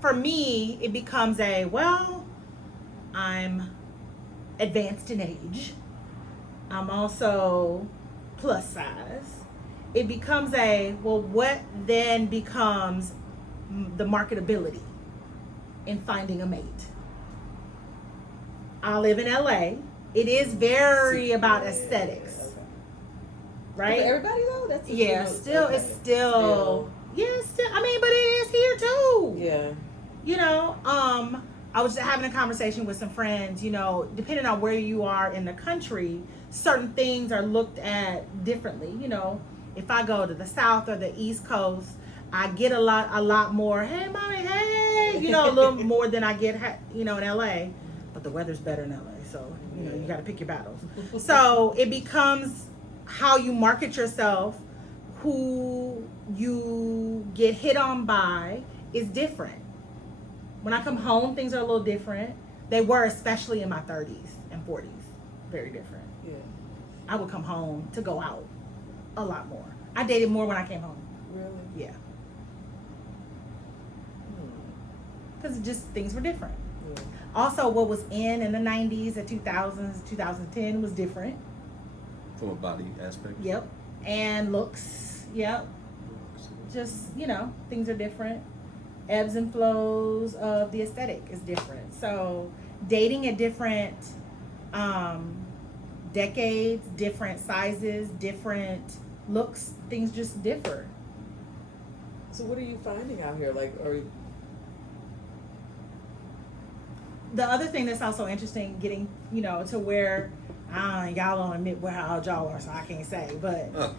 for me, it becomes I'm advanced in age. I'm also plus size. It becomes what then becomes the marketability in finding a mate. I live in LA. It is very about aesthetics. Okay. Right? For everybody though? That's still, okay. it's still, I mean, but it is here too. Yeah. You know, I was having a conversation with some friends, you know, depending on where you are in the country, certain things are looked at differently. You know, if I go to the South or the East Coast, I get a lot more, hey, mommy, hey, you know, a little more than I get, you know, in LA. But the weather's better in LA, so, you know, you got to pick your battles. So it becomes how you market yourself, who you get hit on by is different. When I come home, things are a little different. They were, especially in my 30s and 40s, very different. Yeah. I would come home to go out a lot more. I dated more when I came home. Really? Yeah. Because just things were different. Yeah. Also, what was in the 90s, the 2000s, 2010 was different. From a body aspect? Yep. And looks. Yep. Just, you know, things are different. Ebbs and flows of the aesthetic is different. So dating at different decades, different sizes, different looks, things just differ. So what are you finding out here? Like, the other thing that's also interesting, getting, you know, to where y'all don't admit where how old y'all are, so I can't say, but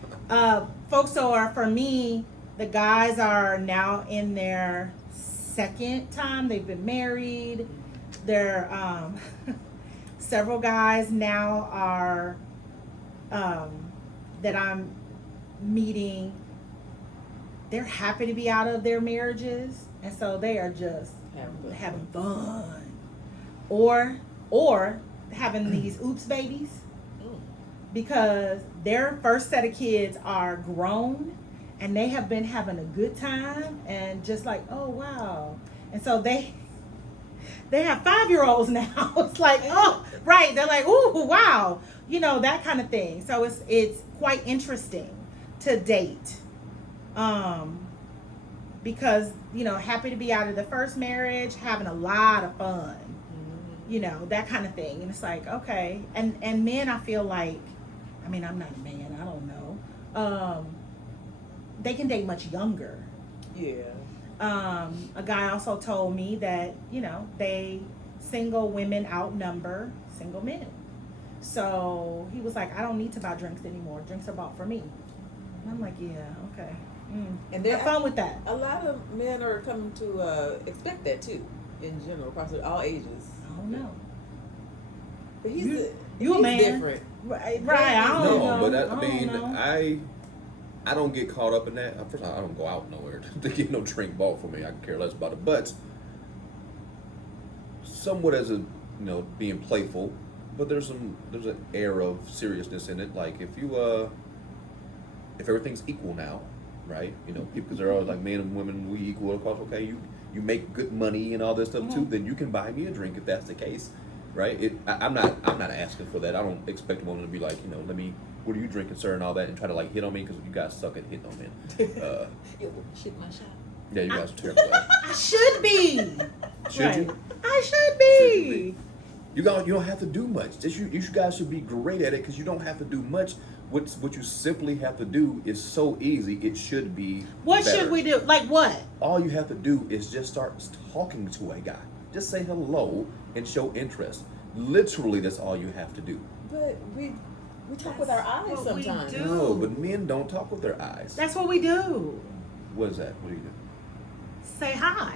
folks are, for me, the guys are now in their second time. They've been married. They're several guys now are that I'm meeting. They're happy to be out of their marriages, and so they are just having fun, or having these oops babies, because their first set of kids are grown and they have been having a good time and just like, oh wow. And so they have 5-year-olds now. It's like, oh right, they're like, ooh wow, you know, that kind of thing. So it's quite interesting to date, because, you know, happy to be out of the first marriage, having a lot of fun, you know, that kind of thing. And it's like, okay. And men, I feel like, I mean, I'm not a man, I don't know. They can date much younger. Yeah. A guy also told me that, you know, single women outnumber single men. So he was like, I don't need to buy drinks anymore. Drinks are bought for me. And I'm like, yeah, okay. And have fun with that. A lot of men are coming to expect that too, in general, across all ages. I don't know. But he's a man. Different. Right. I don't know. But I don't get caught up in that. First of all, I don't go out nowhere to get no drink bought for me. I can care less about it. But somewhat as a, you know, being playful, but there's an air of seriousness in it. Like if everything's equal now, right? You know, people, because they're always like, men and women, we equal. Of course, okay, you make good money and all this stuff too. Then you can buy me a drink if that's the case, right? I'm not asking for that. I don't expect a woman to be like, you know, what are you drinking, sir, and all that, and try to like hit on me, because you guys suck at hitting on men. Shoot my shot. Yeah, you guys are terrible at that. I should be. Should right. You? I should be. You don't have to do much. You guys should be great at it, because you don't have to do much. What you simply have to do is so easy. It should be. What better. Should we do? Like what? All you have to do is just start talking to a guy. Just say hello and show interest. Literally, that's all you have to do. But we talk with our eyes sometimes. No, but men don't talk with their eyes. That's what we do. What is that? What do you do? Say hi.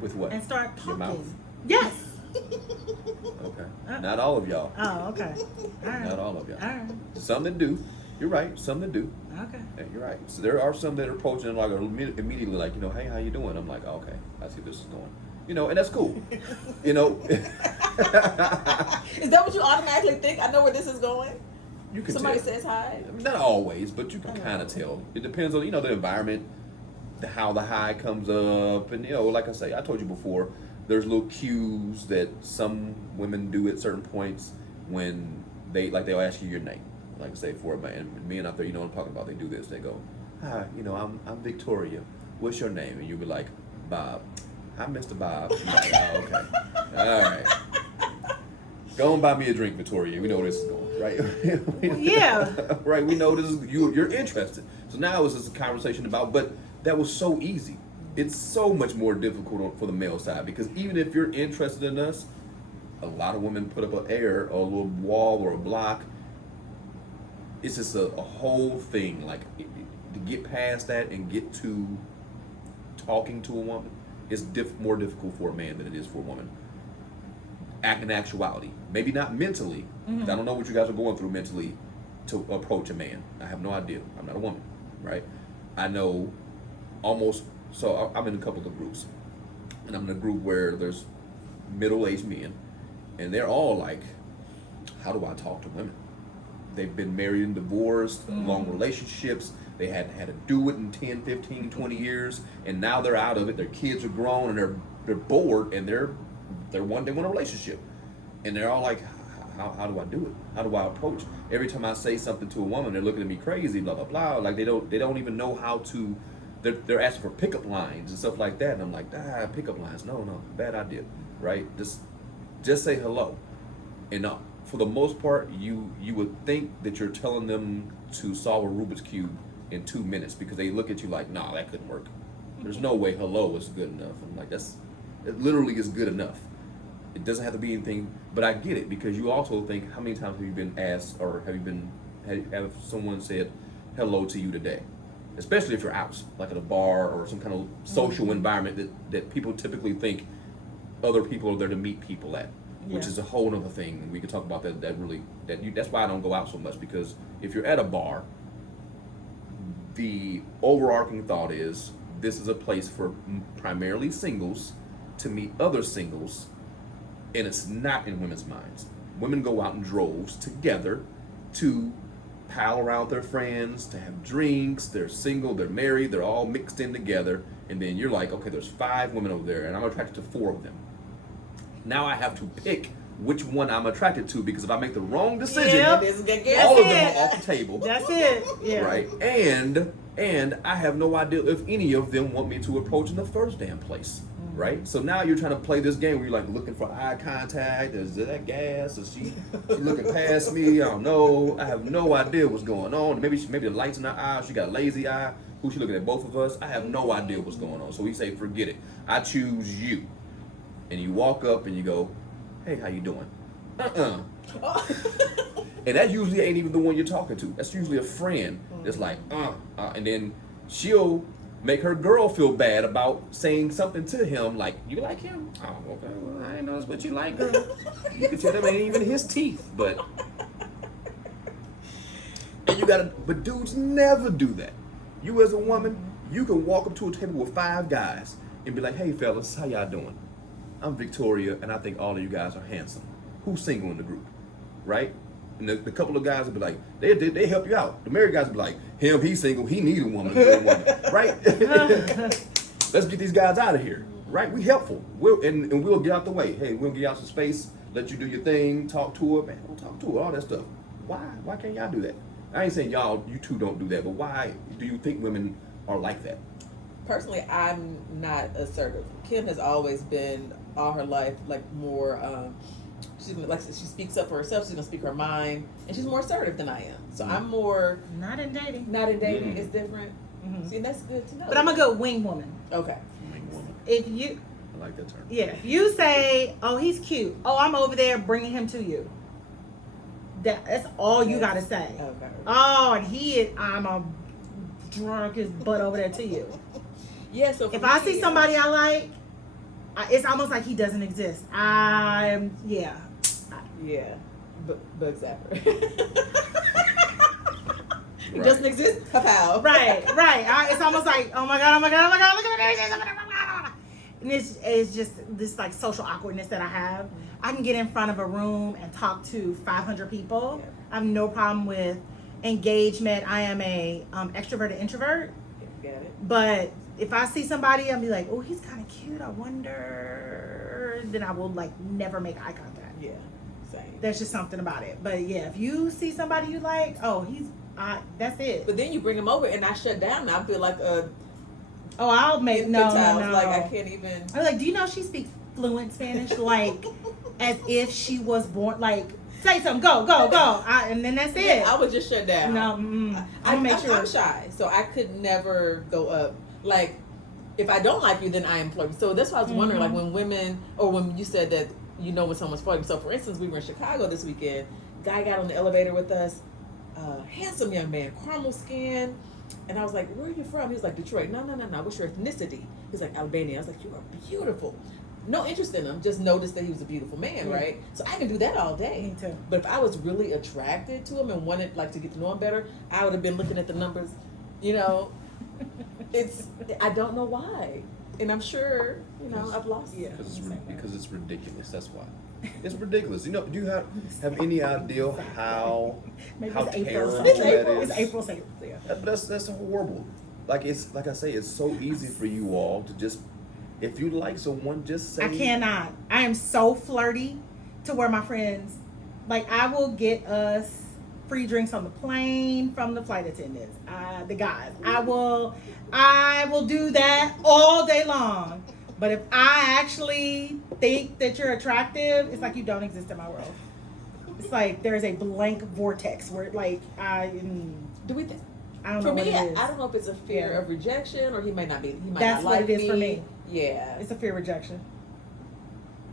With what? And start talking. Your mouth? Yes. Okay. Not all of y'all. Oh, okay. All right. Not all of y'all. All right. Some that do. You're right. Some that do. Okay. Yeah, you're right. So there are some that are approaching like immediately, like, you know, hey, how you doing? I'm like, oh, okay, I see this is going. You know, and that's cool. You know. Is that what you automatically think? I know where this is going. You can Somebody tell. says hi. I mean, not always, but you can kind of tell. It depends on, you know, the environment. how the high comes up, and like I say, I told you before, there's little cues that some women do at certain points when they'll ask you your name, like say for a man, and men out there, you know what I'm talking about. They do this. They go, "Hi, I'm Victoria. What's your name?" And you'll be like, "Bob." "Hi, Mr. Bob." You're like, "Oh, okay, all right. Go and buy me a drink, Victoria. We know where this is going, right?" Yeah. Right. We know this is you're interested. So now it's just a conversation about, but that was so easy. It's so much more difficult for the male side, because even if you're interested in us, a lot of women put up an air or a little wall or a block. It's just a whole thing. Like to get past that and get to talking to a woman is more difficult for a man than it is for a woman. In actuality, maybe not mentally. Mm-hmm. I don't know what you guys are going through mentally to approach a man. I have no idea. I'm not a woman, right? I know almost. So I'm in a couple of groups, and I'm in a group where there's middle-aged men, and they're all like, "How do I talk to women?" They've been married and divorced, long relationships. They hadn't had to do it in 10, 15, 20 years, and now they're out of it. Their kids are grown, and they're bored, and they want a relationship, and they're all like, how do I do it? How do I approach? Every time I say something to a woman, they're looking at me crazy, blah blah blah. Like they don't even know how to. They're asking for pickup lines and stuff like that, and I'm like, pickup lines? No, bad idea, right? Just say hello, and for the most part, you would think that you're telling them to solve a Rubik's Cube in 2 minutes, because they look at you like, nah, that couldn't work. There's no way hello is good enough. I'm like, it literally is good enough. It doesn't have to be anything, but I get it, because you also think, how many times have you been asked, or have someone said hello to you today? Especially if you're out, like at a bar or some kind of social environment that people typically think other people are there to meet people at, which is a whole other thing. And we can talk about that. That's why I don't go out so much, because if you're at a bar, the overarching thought is this is a place for primarily singles to meet other singles, and it's not in women's minds. Women go out in droves together to pal around with their friends, to have drinks. They're single, they're married, they're all mixed in together, and then you're like, okay, there's 5 women over there, and I'm attracted to 4 of them. Now I have to pick which one I'm attracted to, because if I make the wrong decision, all of them are off the table. That's it. Yeah. Right? And I have no idea if any of them want me to approach in the first damn place. Right? So now you're trying to play this game where you're like looking for eye contact. Is that gas? Is she looking past me? I don't know. I have no idea what's going on. Maybe the light's in her eye. She got a lazy eye. Who's she looking at? Both of us? I have no idea what's going on. So we say, forget it. I choose you. And you walk up and you go, hey, how you doing? And that usually ain't even the one you're talking to. That's usually a friend that's like, and then she'll make her girl feel bad about saying something to him like, you like him? Oh, okay, well, I ain't know that's what you like, girl. You can tell them ain't even his teeth, but but dudes never do that. You as a woman, you can walk up to a table with 5 guys and be like, hey fellas, how y'all doing? I'm Victoria, and I think all of you guys are handsome. Who's single in the group, right? And the couple of guys will be like, they help you out. The married guys will be like, he's single, he need a woman, right? Let's get these guys out of here, right? We helpful. And we'll get out the way. Hey, we'll get out some space, let you do your thing, talk to her, man, don't talk to her, all that stuff. Why can't y'all do that? I ain't saying you two don't do that, but why do you think women are like that? Personally, I'm not assertive. Kim has always been all her life like more. She speaks up for herself. She's gonna speak her mind, and she's more assertive than I am. So I'm more not in dating. It's different. See, and that's good to know. But I'm a good wing woman. Okay. Wing woman. If you, I like that term. yeah, if you say, oh, he's cute. Oh, I'm over there bringing him to you. That's all you gotta say. Okay. Oh, and I'm a drunk his butt over there to you. Yeah. So if I see somebody I like, it's almost like he doesn't exist. Yeah. Bug zapper. It doesn't exist. How? Right. It's almost like, oh my god, look at me. And it's just this like social awkwardness that I have. I can get in front of a room and talk to 500 people. I have no problem with engagement. I am a extroverted introvert. Got it. But if I see somebody, I'll be like, oh, he's kind of cute. I wonder. Then I will like never make eye contact. Yeah, same. There's just something about it. But yeah, if you see somebody you like, oh, that's it. But then you bring him over and I shut down and I feel like I'll make no. Like I can't even. I'm like, do you know she speaks fluent Spanish? Like as if she was born. Like say something, go. And then that's it. Yeah, I would just shut down. No, I'm shy, so I could never go up. Like if I don't like you, then I am flirting. So that's why I was wondering, like when women, or when you said that when someone's flirting. So for instance, we were in Chicago this weekend. Guy got on the elevator with us. Handsome young man, caramel skin. And I was like, where are you from? He was like, Detroit. No. What's your ethnicity? He's like, Albania. I was like, you are beautiful. No interest in him. Just noticed that he was a beautiful man, right? So I can do that all day. Me too. But if I was really attracted to him and wanted like to get to know him better, I would have been looking at the numbers. I don't know why. And I'm sure, I've lost it. Because it's ridiculous. That's why. It's ridiculous. Do you have any idea how terrible that is? It's April 2nd. Yeah. That's horrible. Like I say, it's so easy for you all to just, if you like someone, just say. I cannot. I am so flirty to where my friends, like I will get us free drinks on the plane from the flight attendants, the guys. I will do that all day long. But if I actually think that you're attractive, it's like you don't exist in my world. It's like there's a blank vortex where Do we think? I don't know what it is. I don't know if it's a fear of rejection or he might not be. He might That's not like what it is for me. Yeah, it's a fear of rejection.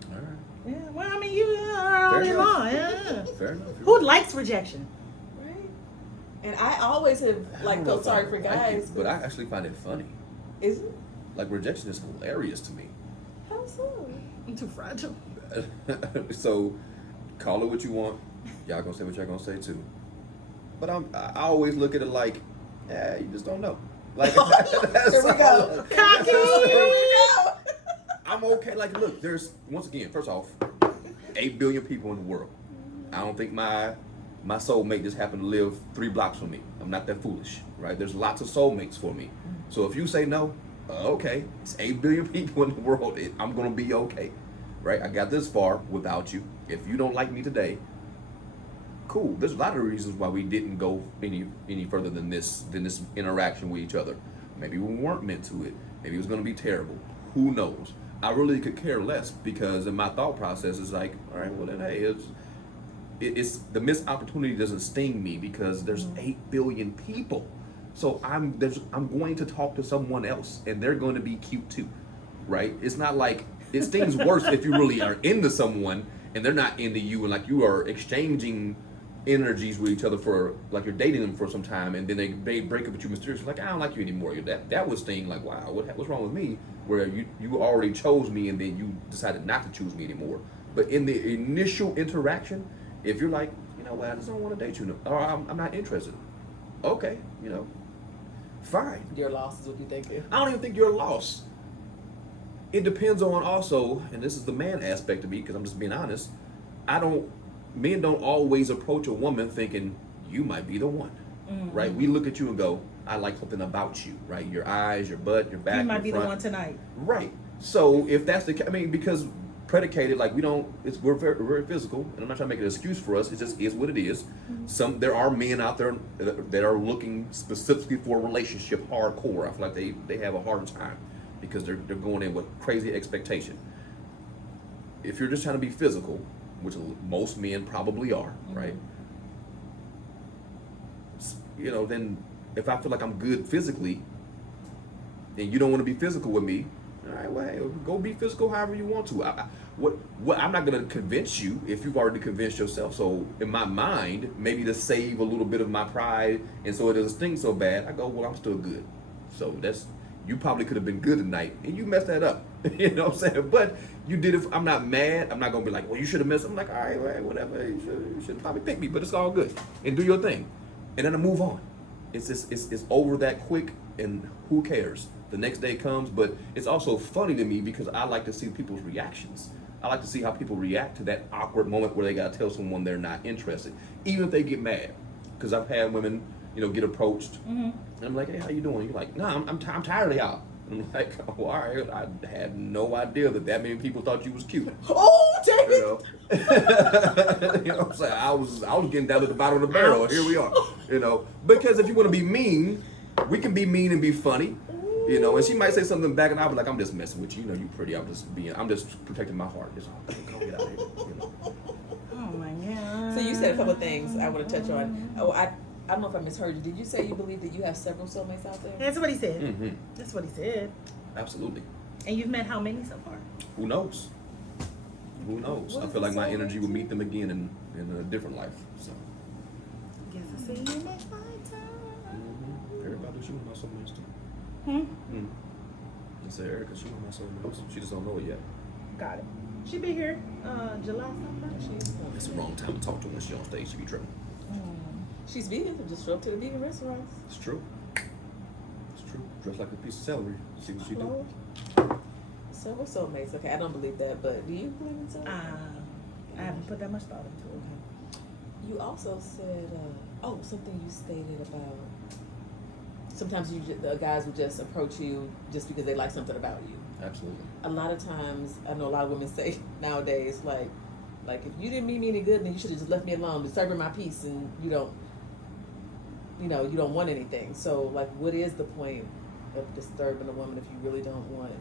All right. Yeah. Well, I mean, you are all day long. Yeah. Fair enough. Who likes rejection? Right. And I always have felt sorry for guys. But I actually find it funny. Is it? Like rejection is hilarious to me. How so? I'm too fragile. So, call it what you want. Y'all gonna say what y'all gonna say too. But I always look at it like, you just don't know. Like that's Here we go. Cocky. Here we go. I'm okay. Like, look, there's once again, first off, 8 billion people in the world. I don't think my soulmate just happened to live 3 blocks from me. I'm not that foolish, right? There's lots of soulmates for me. So if you say no, okay, it's 8 billion people in the world. I'm gonna be okay, right? I got this far without you. If you don't like me today, cool. There's a lot of reasons why we didn't go any further than this interaction with each other. Maybe we weren't meant to it. Maybe it was gonna be terrible. Who knows? I really could care less because in my thought process it's like, all right, well then hey, it's the missed opportunity doesn't sting me because there's 8 billion people. So I'm going to talk to someone else, and they're going to be cute too, right? It's not like it stings worse if you really are into someone and they're not into you, and like you are exchanging energies with each other for like you're dating them for some time, and then they break up with you mysteriously, like I don't like you anymore. That would sting. Like wow, what's wrong with me? Where you already chose me, and then you decided not to choose me anymore. But in the initial interaction, if you're like, well, I just don't want to date you, or I'm not interested. Okay, fine. Your loss is what you thinking. I don't even think you're a loss. It depends on also, and this is the man aspect of me, because I'm just being honest. Men don't always approach a woman thinking you might be the one, right? We look at you and go, I like something about you, right? Your eyes, your butt, your back, you might be front. the one tonight, right? So if that's the case, because predicated, like we're very, very physical, and I'm not trying to make an excuse for us. It just is what it is. There are men out there that are looking specifically for a relationship hardcore. I feel like they have a harder time because they're going in with crazy expectation. If you're just trying to be physical, which most men probably are, right? Then if I feel like I'm good physically, and you don't want to be physical with me, all right, well, hey, go be physical however you want to. I'm not going to convince you if you've already convinced yourself. So in my mind, maybe to save a little bit of my pride, and so it doesn't sting so bad, I go, well, I'm still good. So you probably could have been good tonight, and you messed that up. You know what I'm saying? But you did it. I'm not mad. I'm not going to be like, well, you should have messed up. I'm like, all right, well, whatever. You should probably pick me, but it's all good. And do your thing. And then I move on. It's over that quick, and who cares? The next day comes, but it's also funny to me because I like to see people's reactions. I like to see how people react to that awkward moment where they got to tell someone they're not interested, even if they get mad. Because I've had women, get approached, and I'm like, hey, how you doing? You're like, no, I'm tired of y'all. And I'm like, oh, all right, I had no idea that many people thought you was cute. Oh, David! You know, you know what I'm saying? I was getting down to the bottom of the barrel. Ouch. Here we are. You know, because if you want to be mean, we can be mean and be funny. You know, and she might say something back, and I'll be like, I'm just messing with you. You know, you pretty. I'm just protecting my heart. It's all come get out of here. You know. Oh my God. So you said a couple of things I want to touch on. Oh, I don't know if I misheard you. Did you say you believe that you have several soulmates out there? That's what he said. Mm-hmm. That's what he said. Absolutely. And you've met how many so far? Who knows? Who knows? What I is feel like my soulmate energy will to meet you? them again in a different life. So. Guess I'll see you next lifetime. Mm-hmm. Everybody, she was my soulmates too. Hmm? I said Erica, she was my soulmate. She just don't know it yet. Got it. She be here July sometime. It's the wrong time to talk to her when she on stage. She be tripping. She's vegan. So just show up to the vegan restaurants. It's true. It's true. Dressed like a piece of celery. See what she do. Lord. So we're soulmates. Okay, I don't believe that, but do you believe in soulmates? I haven't put that much thought into it. You also said, something you stated about sometimes the guys would just approach you just because they like something about you. Absolutely. A lot of times, I know a lot of women say nowadays, like if you didn't mean me any good, then you should have just left me alone, disturbing my peace, and you don't want anything. So, like, what is the point of disturbing a woman if you really don't want?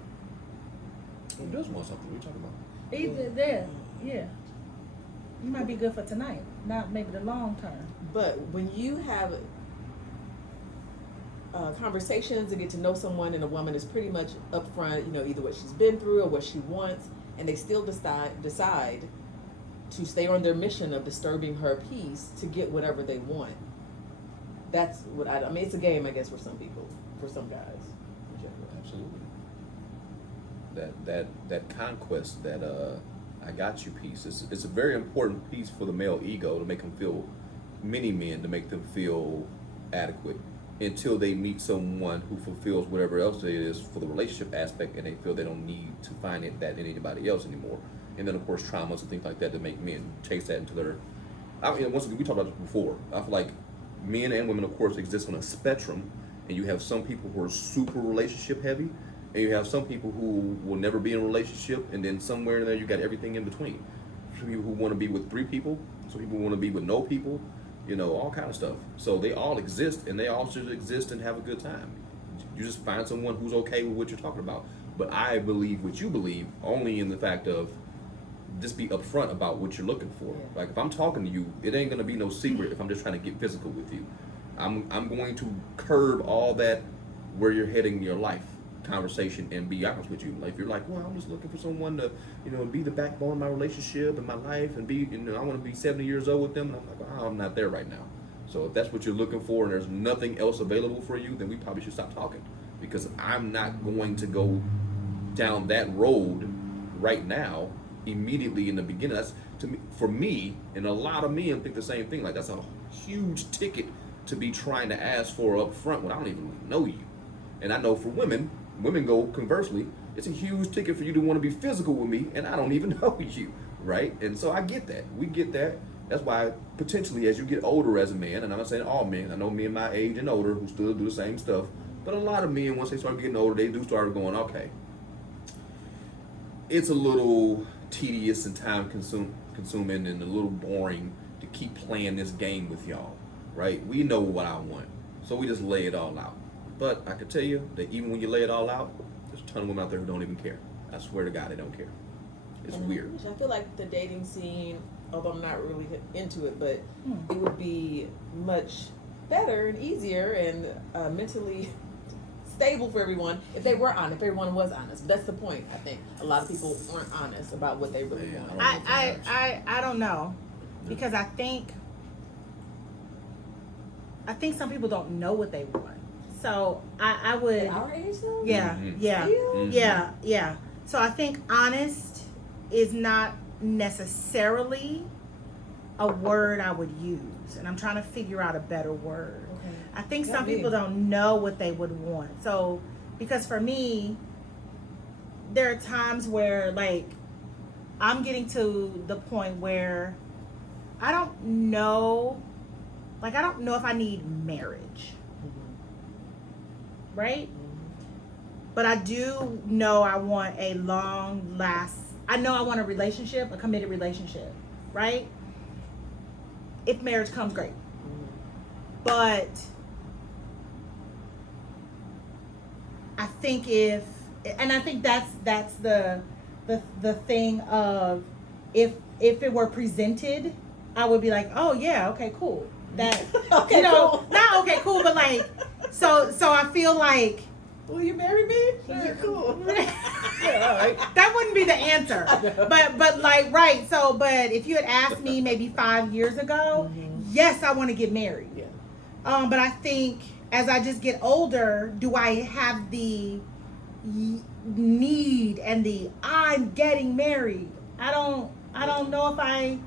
Who does want something? What are you talking about? Either there, yeah. You might be good for tonight, not maybe the long term. But when you have conversations and get to know someone, and a woman is pretty much upfront, either what she's been through or what she wants, and they still decide to stay on their mission of disturbing her peace to get whatever they want. That's what I mean. It's a game, I guess, for some people, for some guys. In general. Absolutely. That conquest, that I got you piece. It's a very important piece for the male ego to make them feel, many men, to make them feel adequate until they meet someone who fulfills whatever else it is for the relationship aspect, and they feel they don't need to find that in anybody else anymore. And then, of course, traumas and things like that make men chase that into their. I mean, once again, we talked about this before. I feel like men and women, of course, exist on a spectrum, and you have some people who are super relationship heavy, and you have some people who will never be in a relationship, and then somewhere in there you got everything in between. Some people who want to be with 3 people, some people want to be with no people, all kind of stuff. So they all exist, and they all should exist and have a good time. You just find someone who's okay with what you're talking about. But I believe what you believe only in the fact of just be upfront about what you're looking for. Yeah. Like if I'm talking to you, it ain't gonna be no secret if I'm just trying to get physical with you. I'm going to curb all that where you're heading in your life conversation and be honest with you. Like if you're like, well, I'm just looking for someone to, be the backbone of my relationship and my life and be, I want to be 70 years old with them. And I'm like, oh, I'm not there right now. So if that's what you're looking for and there's nothing else available for you, then we probably should stop talking, because I'm not going to go down that road right now immediately in the beginning. That's, to me, for me, and a lot of men think the same thing. Like that's a huge ticket to be trying to ask for up front when I don't even know you. And I know for women go conversely, it's a huge ticket for you to want to be physical with me and I don't even know you, right? And so I get that. We get that. That's why potentially as you get older as a man, and I'm not saying all men, I know men my age and older who still do the same stuff, but a lot of men, once they start getting older, they do start going, okay, it's a little tedious and time consuming and a little boring to keep playing this game with y'all, right? We know what I want, so we just lay it all out. But I can tell you that even when you lay it all out, there's a ton of women out there who don't even care. I swear to God, they don't care. It's weird. I feel like the dating scene, although I'm not really into it, but it would be much better and easier and mentally stable for everyone if they were honest, if everyone was honest. But that's the point, I think. A lot of people aren't honest about what they really want. I don't know, because I think some people don't know what they want. So I would. At our age though? Yeah, Mm-hmm. yeah, Mm-hmm. yeah. So I think honest is not necessarily a word I would use, and I'm trying to figure out a better word. Okay. I think Not some me. people don't know what they would want. So, because for me, there are times where like I'm getting to the point where I don't know if I need marriage, right? But I do know I want a long last. I know I want a relationship, a committed relationship, right? If marriage comes, great. But I think I think that's the thing of if it were presented, I would be like, oh yeah, okay, cool. That Okay, cool. not okay, cool, but like, so I feel like, will you marry me? Sure, cool. Yeah, all right. that wouldn't be the answer. But like, right. So, but if you had asked me maybe 5 years ago, yes, I want to get married. Yeah. But I think as I just get older, do I have the need and the I'm getting married? I don't know if I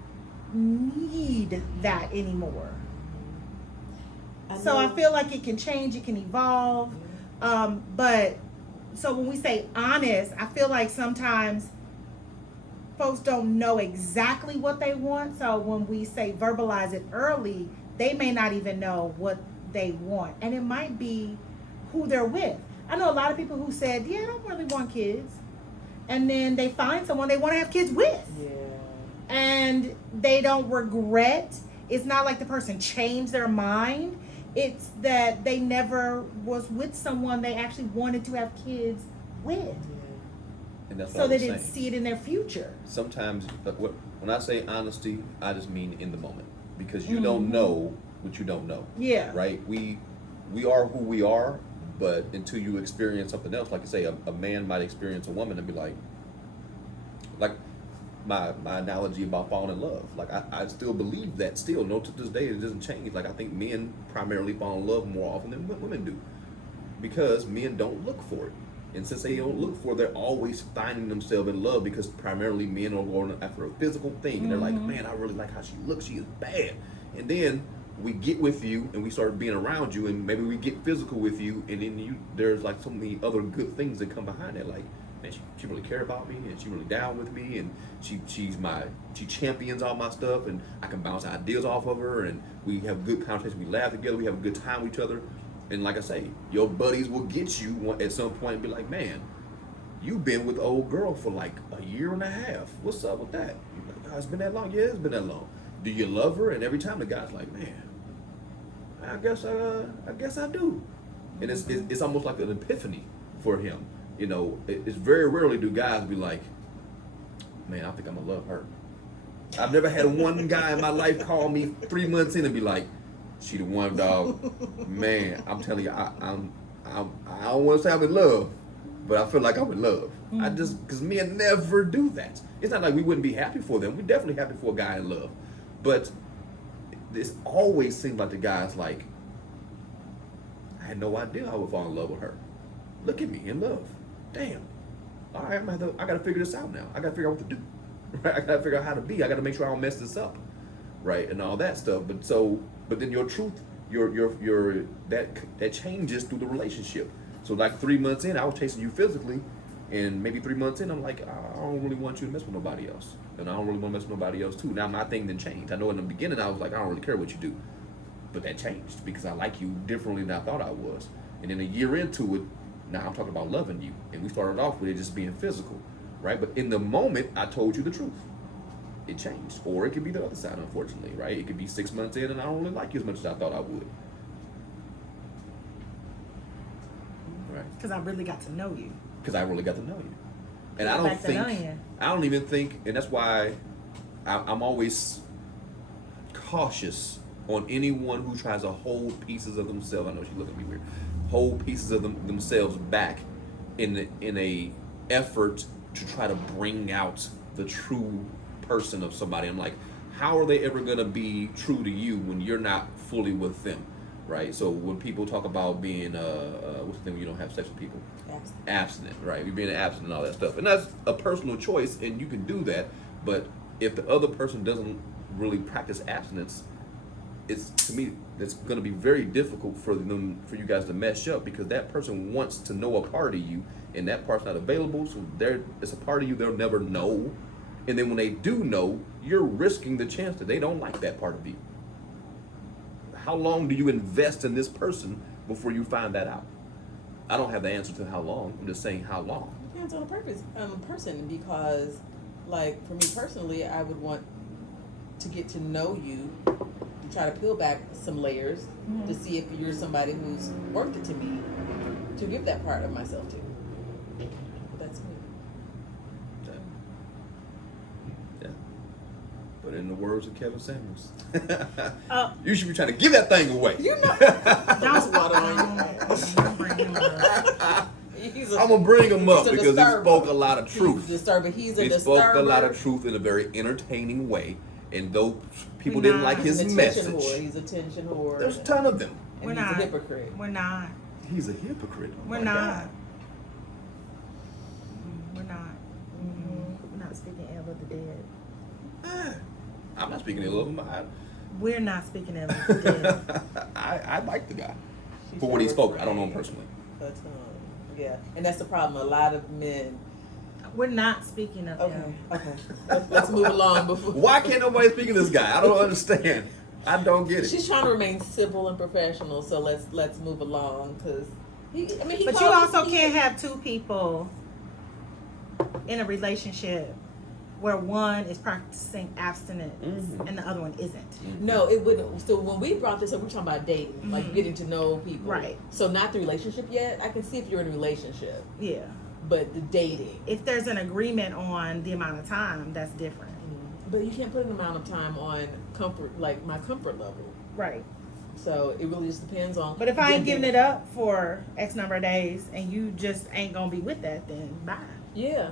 need that anymore. So I feel like it can change, it can evolve. But so when we say honest, I feel like sometimes folks don't know exactly what they want. So when we say verbalize it early, they may not even know what they want. And it might be who they're with. I know a lot of people who said, yeah, I don't really want kids. And then they find someone they want to have kids with. Yeah. And they don't regret. It's not like the person changed their mind. It's that they never was with someone they actually wanted to have kids with. And that's what So I they was didn't saying. see it in their future. Sometimes, when I say honesty, I just mean in the moment, because you don't know what you don't know. Yeah. Right? We are who we are, but until you experience something else, like you say, a man might experience a woman and be like my analogy about falling in love. Like I still believe that still. No, to this day it doesn't change. Like I think men primarily fall in love more often than women do, because men don't look for it. And since they don't look for it, they're always finding themselves in love, because primarily men are going after a physical thing. And they're like, man, I really like how she looks. She is bad. And then we get with you and we start being around you, and maybe we get physical with you, and then there's like so many other good things that come behind it. Like, man, she really cared about me, and she really down with me, and she champions all my stuff, and I can bounce ideas off of her, and we have good conversation, we laugh together, we have a good time with each other. And like I say, your buddies will get you at some point and be like, man, you've been with old girl for like a year and a half. What's up with that? You're like, oh, it's been that long? Yeah, it's been that long. Do you love her? And every time the guy's like, man, I guess I do. And it's almost like an epiphany for him. You know, it's very rarely do guys be like, man, I think I'm gonna love her. I've never had one guy in my life call me 3 months in and be like, she the one, dog. Man, I'm telling you, I don't want to say I'm in love, but I feel like I'm in love. Because men never do that. It's not like we wouldn't be happy for them. We're definitely happy for a guy in love. But this always seems like the guy's like, I had no idea I would fall in love with her. Look at me, in love. Damn. All right, I got to figure this out now. I got to figure out what to do. Right? I got to figure out how to be. I got to make sure I don't mess this up. Right? And all that stuff. But then your truth, your that changes through the relationship. So like 3 months in, I was chasing you physically, and maybe 3 months in, I'm like, I don't really want you to mess with nobody else, and I don't really want to mess with nobody else too. Now my thing didn't change. I know in the beginning I was like, I don't really care what you do, but that changed because I like you differently than I thought I was. And then a year into it, now I'm talking about loving you, and we started off with it just being physical, right? But in the moment, I told you the truth. It changed. Or it could be the other side, unfortunately, right? It could be 6 months in and I don't really like you as much as I thought I would. Right. Because I really got to know you. Because I really got to know you. And Get I back to knowing you. don't even think, and that's why I'm always cautious on anyone who tries to hold pieces of themselves. I know she's looking at me weird. Hold pieces of themselves back in a effort to try to bring out the true person of somebody. I'm like, how are they ever gonna be true to you when you're not fully with them, right? So when people talk about being what's the thing when you don't have sex with people? Abstinent, right? You're being abstinent and all that stuff, and that's a personal choice, and you can do that. But if the other person doesn't really practice abstinence, it's, to me, it's going to be very difficult for you guys to mesh up, because that person wants to know a part of you, and that part's not available. So it's a part of you they'll never know. And then when they do know, you're risking the chance that they don't like that part of you. How long do you invest in this person before you find that out? I don't have the answer to how long. I'm just saying how long. Depends on the person, because, like, for me personally, I would want to get to know you, to try to peel back some layers to see if you're somebody who's worth it to me, to give that part of myself to. But that's me. Yeah. But in the words of Kevin Samuels, Oh. you should be trying to give that thing away. You know, Don't water on bring him up. I'm gonna bring him up he's a because he disturber. spoke a lot of truth. He's a He spoke a lot of truth in a very entertaining way, and though people didn't like his message, He's a tension whore. there's a ton of them. And We're he's not. a hypocrite. We're not. He's a hypocrite. Oh We're my not. God. We're not. We're not speaking ill of the dead. I'm not speaking ill of him. We're not speaking ill of the dead. I like the guy She's for what he your spoke. I don't know him friend. personally. But, yeah, and that's the problem. A lot of men. We're not speaking of Okay, him. okay. Let's move along before. Why can't nobody speak of this guy? I don't understand. I don't get it. She's trying to remain civil and professional, so let's move along, because he But you also can't have two people in a relationship where one is practicing abstinence and the other one isn't. No, it wouldn't. So when we brought this up, we were talking about dating, like getting to know people. Right. So not the relationship yet. I can see if you're in a relationship, Yeah. but the dating. If there's an agreement on the amount of time, that's different. But you can't put an amount of time on comfort, like my comfort level. Right. So it really just depends on. But if I ain't giving it up for X number of days and you just ain't gonna be with that, then bye. Yeah,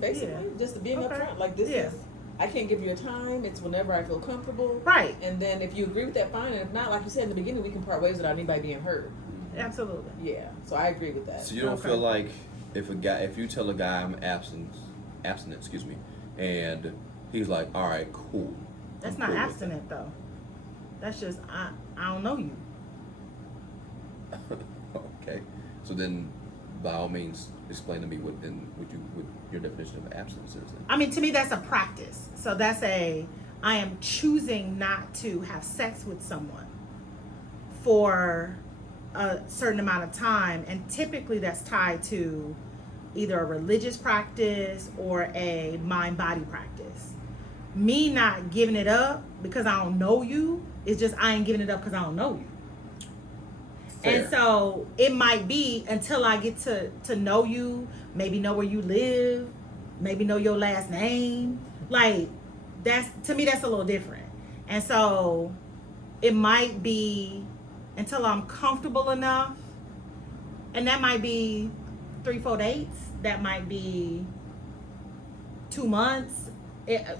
basically, Yeah. just being Okay. upfront. Like this Yeah. is, I can't give you a time. It's whenever I feel comfortable. Right. And then if you agree with that, fine. And if not, like you said in the beginning, we can part ways without anybody being hurt. Absolutely. Yeah. So I agree with that. So you don't Okay. feel like if you tell a guy I'm abstinent, and he's like, all right, cool. That's I'm not cool with abstinent though. That's just I don't know you. that. Okay. So then, by all means, explain to me what your definition of abstinence is. Then. I mean, to me, that's a practice. So that's I am choosing not to have sex with someone for a certain amount of time, and typically that's tied to either a religious practice or a mind-body practice. Me not giving it up because I don't know you is just I ain't giving it up because I don't know you. Fair. And so it might be until I get to know you, maybe know where you live, maybe know your last name. Like to me that's a little different. And so it might be until I'm comfortable enough, and that might be 3-4 dates, that might be 2 months.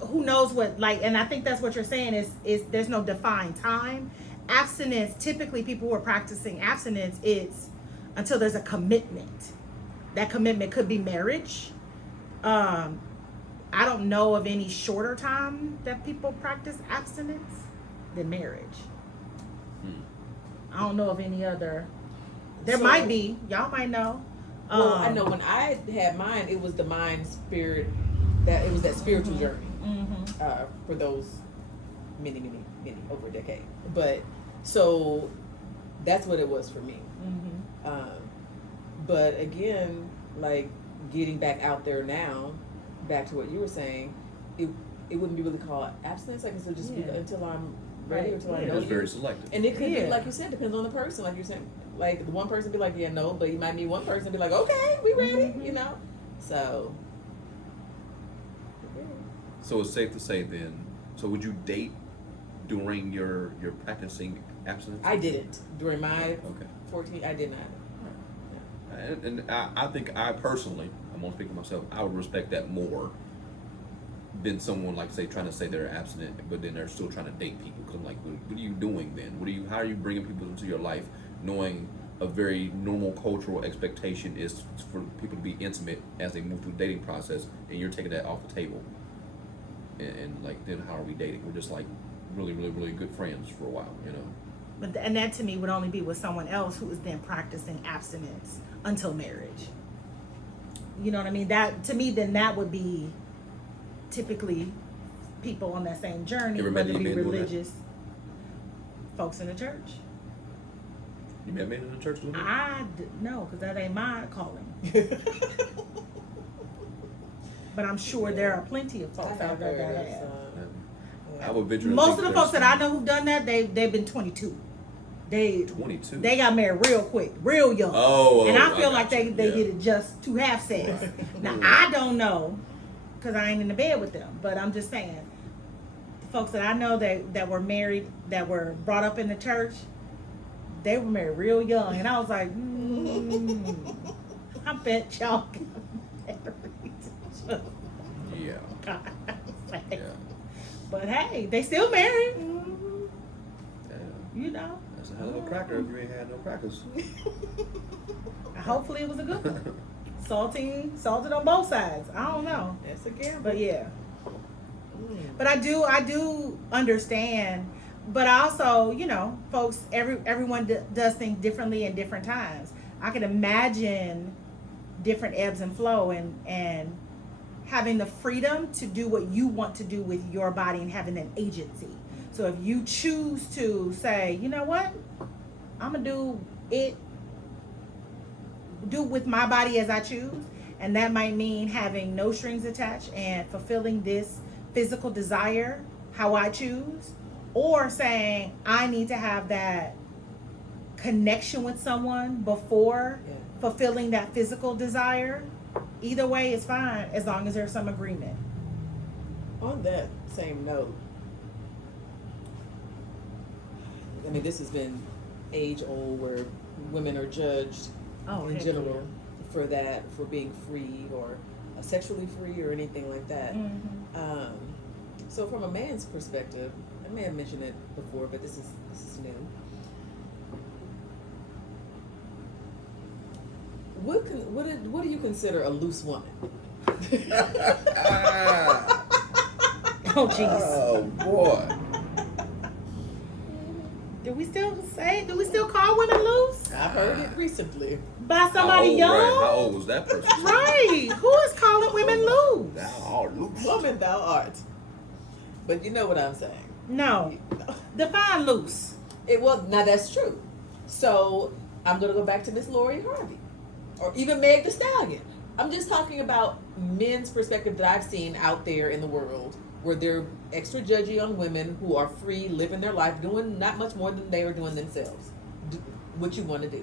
Who knows what, like, and I think that's what you're saying is there's no defined time. Abstinence, typically people who are practicing abstinence, it's until there's a commitment. That commitment could be marriage. I don't know of any shorter time that people practice abstinence than marriage. I don't know of any other. There So- might be. Y'all might know. Well, I know when I had mine, it was the mind spirit, that it was that spiritual journey for those many over a decade. But so that's what it was for me. But again, like getting back out there now, back to what you were saying, it wouldn't be really called abstinence. Like it would just be until I'm ready, until I know It's you. very selective. And it could be, like you said, depends on the person. Like you're saying, like the one person be like, yeah, no, but you might meet one person be like, okay, we ready, you know? So. So it's safe to say then. So would you date during your practicing abstinence? I didn't. During my Okay. 14, I did not. And I think I personally, I'm gonna speak for myself, I would respect that more than someone like say trying to say they're abstinent, but then they're still trying to date people. Because I'm like, what are you doing then? How are you bringing people into your life, knowing a very normal cultural expectation is for people to be intimate as they move through the dating process, and you're taking that off the table. And like, then how are we dating? We're just like really, really, really good friends for a while, you know. But and that to me would only be with someone else who is then practicing abstinence until marriage. You know what I mean? That to me, then that would be typically people on that same journey, You ever whether met it be any men doing that? religious folks in the church. You met men in the church doing that? No, because that ain't my calling. But I'm sure there are plenty of folks out there that have. I would venture to Most think of the there's folks that I know who've done that, they've been 22. 22. They got married real quick, real young. And I feel like they did it just to have sex. Now I don't know, because I ain't in the bed with them. But I'm just saying, the folks that I know that were married, that were brought up in the church, they were married real young, and I was like, I bet y'all got married. Yeah. God. Yeah. But hey, they still married. Yeah. You know. That's a hell of a cracker if you ain't had no crackers. Hopefully it was a good one. Salted on both sides. I don't know. That's a gamble. But yeah. But I do understand. But also, you know, folks, everyone does things differently in different times. I can imagine different ebbs and flow, and having the freedom to do what you want to do with your body and having an agency. So if you choose to say, you know what, I'm gonna do with my body as I choose, and that might mean having no strings attached and fulfilling this physical desire how I choose, or saying I need to have that connection with someone before fulfilling that physical desire. Either way is fine, as long as there's some agreement. On that same note, I mean, this has been age old where women are judged in general for that, for being free or sexually free or anything like that. Mm-hmm. So from a man's perspective, I may have mentioned it before, but this is new. What do you consider a loose woman? Oh jeez. Oh boy. Do we still call women loose? I heard it recently. By somebody young? Right. How old was that person? Right. Who is calling women loose? Thou art loose. Woman thou art. But you know what I'm saying. No. Define loose. Now that's true. So I'm gonna go back to Miss Lori Harvey. Or even Meg the Stallion. I'm just talking about men's perspective that I've seen out there in the world, where they're extra judgy on women who are free, living their life, doing not much more than they are doing themselves. What you want to do.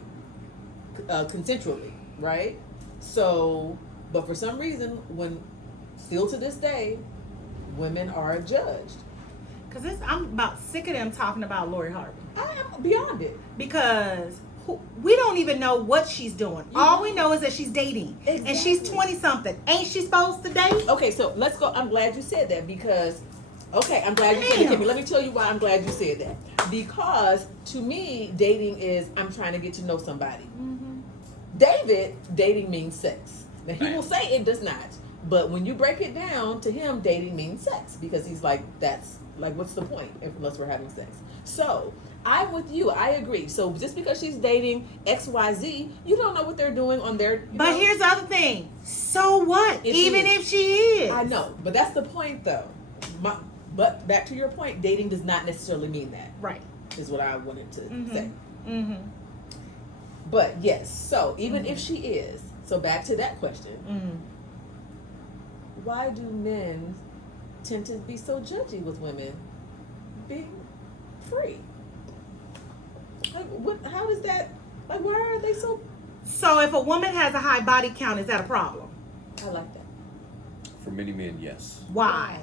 Consensually, right? So, but for some reason, still to this day, women are judged. Because I'm about sick of them talking about Lori Harvey. I am beyond it. Because we don't even know what she's doing. All we know is that she's dating. Exactly. And she's 20-something. Ain't she supposed to date? Okay, so let's go. I'm glad you said that because, I'm glad you said it, Kimmy. Let me tell you why I'm glad you said that. Because to me, dating is I'm trying to get to know somebody. Mm-hmm. David, dating means sex. Now, he will say it does not. But when you break it down, to him, dating means sex. Because he's like, what's the point unless we're having sex? So, I'm with you. I agree. So just because she's dating XYZ, you don't know what they're doing on their... But here's the other thing. So what? Even if she is. I know. But that's the point, though. But back to your point, dating does not necessarily mean that. Right. Is what I wanted to say. Mm-hmm. But yes, so even if she is, so back to that question. Mm-hmm. Why do men tend to be so judgy with women being free? How does that, why are they so... So if a woman has a high body count, is that a problem? I like that. For many men, yes. Why?